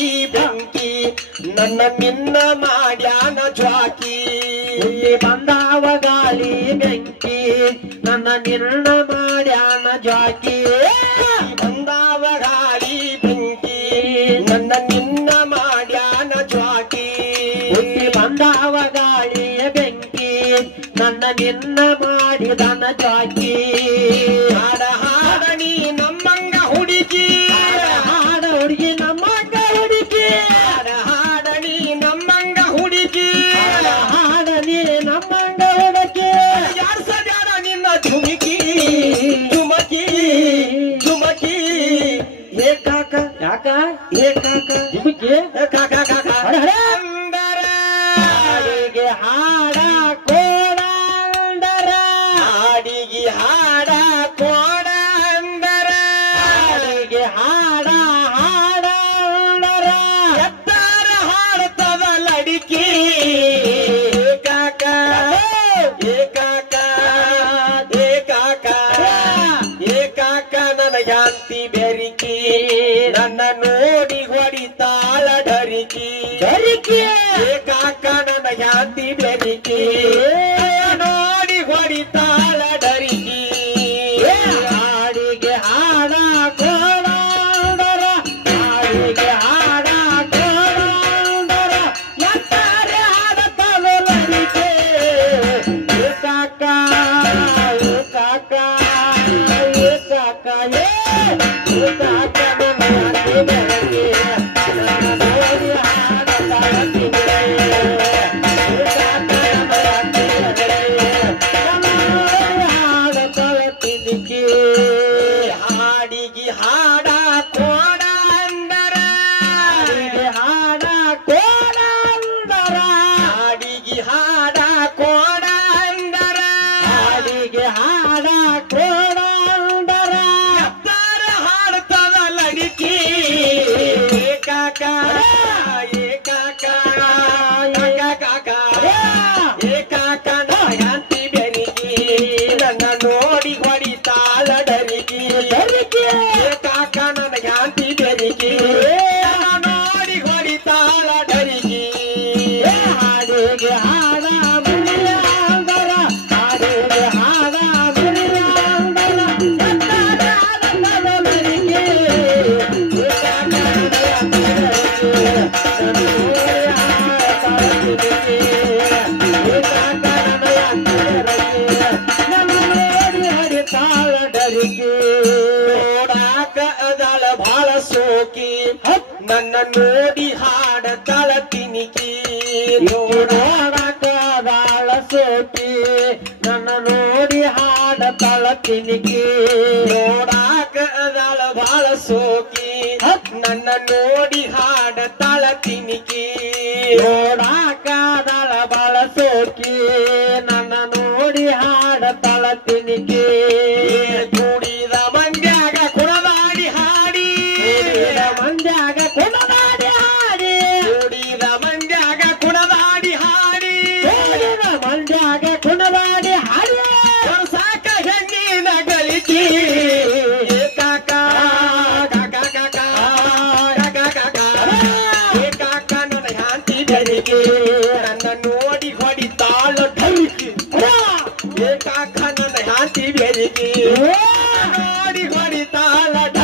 ಗಾಳಿ ಬೆಂಕಿ ನನ್ನ ನಿನ್ನ ಮಾಡ್ಯಾನ ಜ್ವಾಕಿ. ಇಲ್ಲಿ ಬಂದಾವ ಗಾಳಿ ಬೆಂಕಿ ನನ್ನ ನಿನ್ನ ಮಾಡ್ಯಾನ ಜಾಕಿ ಬಂದಾವ ಗಾಳಿ ಬೆಂಕಿ ನನ್ನ ನಿನ್ನ ಮಾಡ್ಯಾನ ಜ್ವಾಕಿ. ಇಲ್ಲಿ ಬಂದಾವ ಗಾಳಿಯ ಬೆಂಕಿ ನನ್ನ ನಿನ್ನ ಮಾಡಿದನ ಜಾಕಿ ಬೆರಿಕಿ. ಕಾಕಾ ಕಾಕ ನನಗಂತಿ ಬೆರಿಕಿ ನೋಡಿ ಹೊಡಿತಾಳ ಢರಿಕಿ ಹಾಡಿಗೆ ಹಾಡ ಕೋಡಂದರ ಹಾಡಿಗೆ ಹಾಡ ಕೋಡಂದರ ಎತ್ತಾರೆ ಕಾಕ ಏ ಕಾಕ ಕಾಕ ಕಾಕಾ ಕಾಕ ನನ್ನ ಯಾಕೆ ಬೆರಕೆ ನೋಡೋಣಕದಾಳ ಸೋಕಿ ನನ್ನ ನೋಡಿ ಹಾಡ ತಳ ತಿನಿಕಿ ನೋಡಾಕ ಅದಳ ಬಾಳ ಸೋಕಿ, ನನ್ನ ನೋಡಿ ಹಾಡತಾಳ ತಿನಿಕಿ ನೋಡಾಕದಾಳ ไปหาสีเบียดีกีโอ้ดีกว่าดีตาละ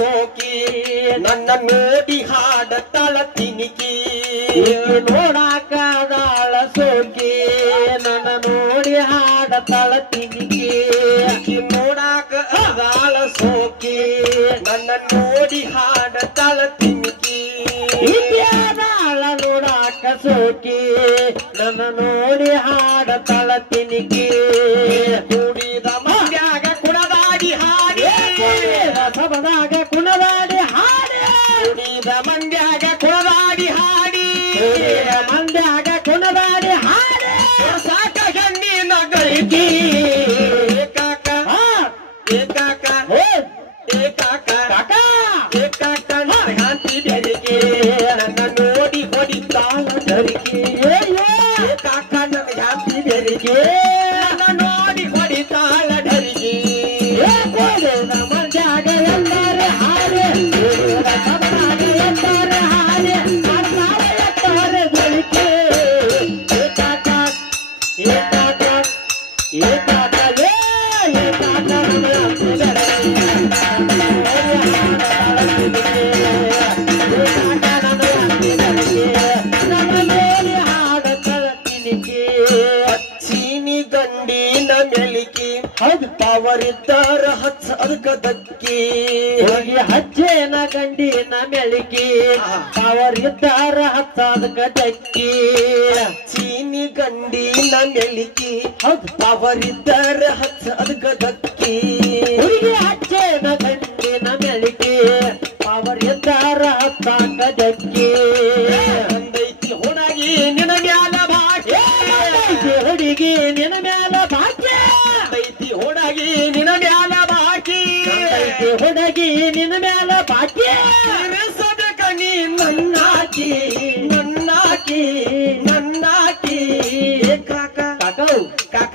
ಸೋಕಿ ನನ್ನ ನೋಡಿ ಹಾಡತಾಳ ತಿನಿಕಿ. ನೋಡಾಕದಾಳ ಸೋಕಿ ನನ್ನ ನೋಡಿ ಹಾಡ ತಳ ತಿನಿಗೆ ಆಕಿ ನೋಡಾಕ ಅದಾಳ ಸೋಕಿ ನನ್ನ ನೋಡಿ ಹಾಡತಾಳ ತಿನಿಕಿ. ಇತ್ಯಾದಾಳ ನೋಡಾಕ ಸೋಕಿ ನನ್ನ ನೋಡಿ ಹಾಡ ತಳ Yeah. ಅದಕ್ಕ ದಕ್ಕಿ ಹೋಗಿ ಹಚ್ಚೇನ ಗಂಡಿನ ಮೆಳಕಿ. ಅವರಿದ್ದಾರ ಹತ್ತಾದಕ ದಕ್ಕಿ ಚೀನಿ ಗಂಡಿನ ಮೆಳಿಗೆ ಅವರಿದ್ದಾರ ಹತ್ತಾದಕ ದಕ್ಕಿ ಹೋಗಿ ಹಚ್ಚೇನ ಗಂಡಿನ ಮೆಳಕಿ. ಅವರಿದ್ದಾರ ಹತ್ತಾಕ ದಕ್ಕಿ ಹುಡುಗಿ ನಿನ್ನ ಮೇಲೆ ಬಾಕಿ ಸದಕ ನೀ ನನ್ನಾಕಿ ನನ್ನಾಕಿ ನನ್ನಾಕಿ. ಕಾಕ. ಕಾಕ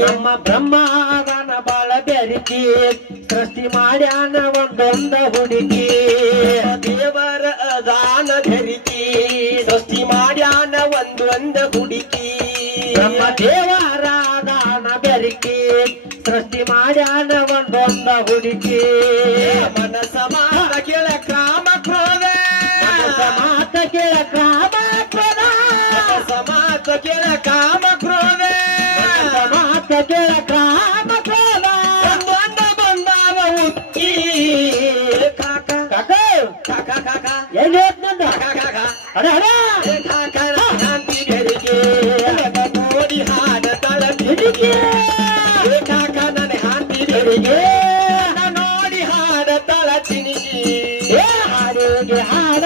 ನಮ್ಮ ಬ್ರಹ್ಮನ ಬಾಳ ಬೆರಿತಿ. ಸೃಷ್ಟಿ ಮಾಡ್ಯಾನ ಒಂದೊಂದ ಹುಡುಗಿ. ದೇವರ ದಾನ ಧರಿತಿ ಸೃಷ್ಟಿ ಮಾಡ್ಯಾನ ಒಂದೊಂದ ಹುಡುಕಿ ನಮ್ಮ ದೇವರ ದಾನ ಬೆರಿಕಿ ಸೃಷ್ಟಿ ಮಾಡ್ಯಾನ ಒಂದೊಂದ ಹುಡುಗಿ. ಮನಸ ಮಾಡ ಕೆಳ ಕಾಮ ಕ್ರೋಧ. ಮಾತ ಕೆಳ ಕಾಮ ಕ್ರೋಧ. ಮಾತ ಕೆಳ ಕಾಮ ನೋಡಿ ಹಾಡ ತಳ ತಿನಿಗೆ ಹಾಡಿಗೆ ಹಾಡ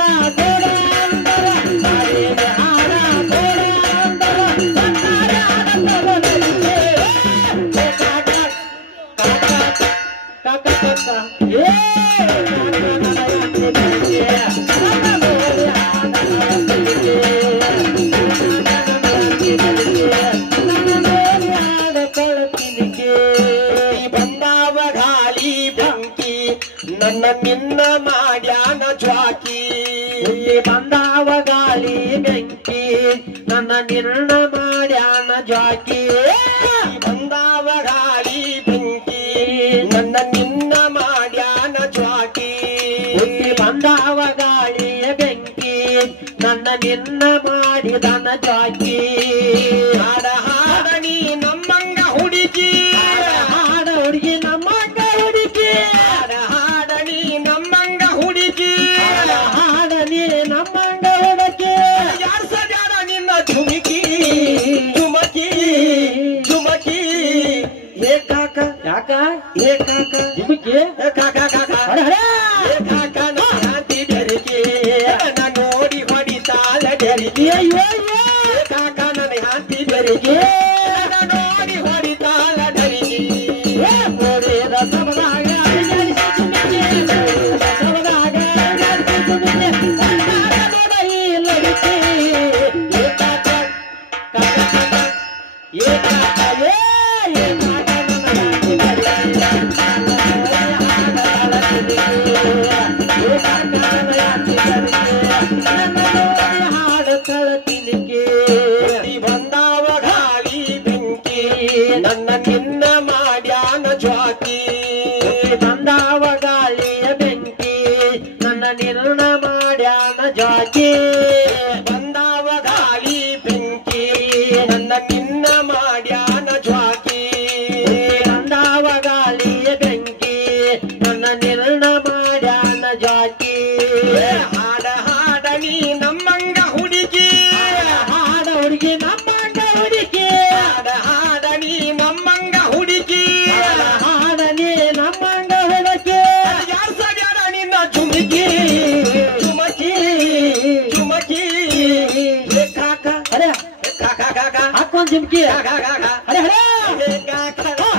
ಈ ಬೆಂಕಿ ನನ್ನ ನಿನ್ನ ಮಾಡ್ಯಾನ ಜ್ವಾಕಿ. ಇಲ್ಲಿ ಬಂದಾವ ಗಾಳಿ ಬೆಂಕಿ ನನ್ನ ನಿನ್ನ ಮಾಡ್ಯಾನ ಜ್ವಾಕಿ. ಬಂದಾವ ಗಾಳಿ ಬೆಂಕಿ ನನ್ನ ನಿನ್ನ ಮಾಡ್ಯಾನ ಜ್ವಾಕಿ. ಇಲ್ಲಿ ಬಂದಾವ ಗಾಳಿ ಬೆಂಕಿ ನನ್ನ ನಿನ್ನ ಮಾಡಿದನ ಜ್ವಾಕಿ. ಹಾಡ ಹಾಡ ನೀನ ಏ ಕಾಕ. ಇದಕ್ಕೆ ಏ ಕಾಕ ಕಾಕ. ಹರ ಹರ ಏ ಕಾಕ ನಾಂತಿ ಬೆರಿಕೆ ನ ನೋಡಿ ಹೊಡಿತಾಳ ಬೆರಿಕೆ ನನ್ನ જેમ કે અરે હરે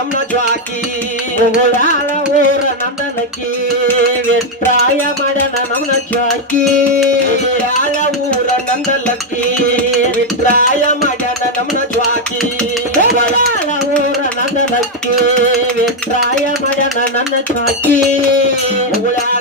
ನಮ್ಮ ಜ್ವಾಕಿ. ಮುಗುಳಾಳ ಊರ ನಂದನಕಿ ವಿಟ್ರಾಯ ಮಾಡ್ಯಾನ ನಮ್ಮ ಜ್ವಾಕಿ. ಗುಳಾಳ ಊರ ನಂದಲಕ್ಕಿ ವಿಟ್ರಾಯ ಮಾಡ್ಯಾನ ನಮ್ಮ ಜ್ವಾಕಿ. ಮುಗುಳಾಳ ಊರ ನಂದನಕ್ಕಿ ವಿಟ್ರಾಯ ಮಡನ ನನ್ನ ಗುಳಾಳ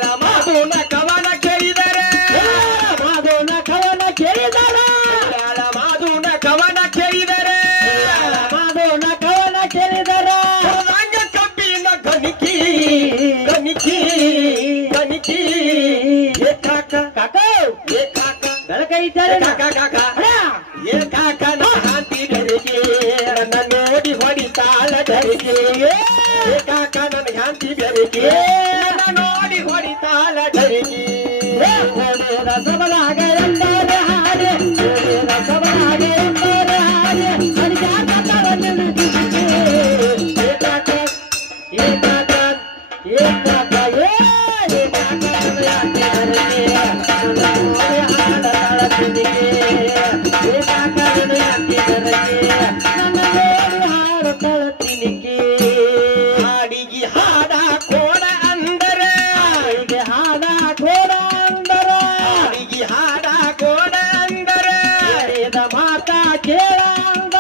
ಏ ಕಾಕ. ಕಾಕ. ಏ ಕಾಕ. ಬೆಳಕೈತಾರೆ ಕಾಕ ಕಾಕ. ಏ ಕಾಕ ಶಾಂತಿ ಬೆರಕೆ ನನ್ನ ನೋಡಿ ಹೊಡಿತಾಳ ಧರಿಗೆ ಏ. ಕಾಕ ನನ್ನ ಶಾಂತಿ ಬೆರಕೆ Get quieran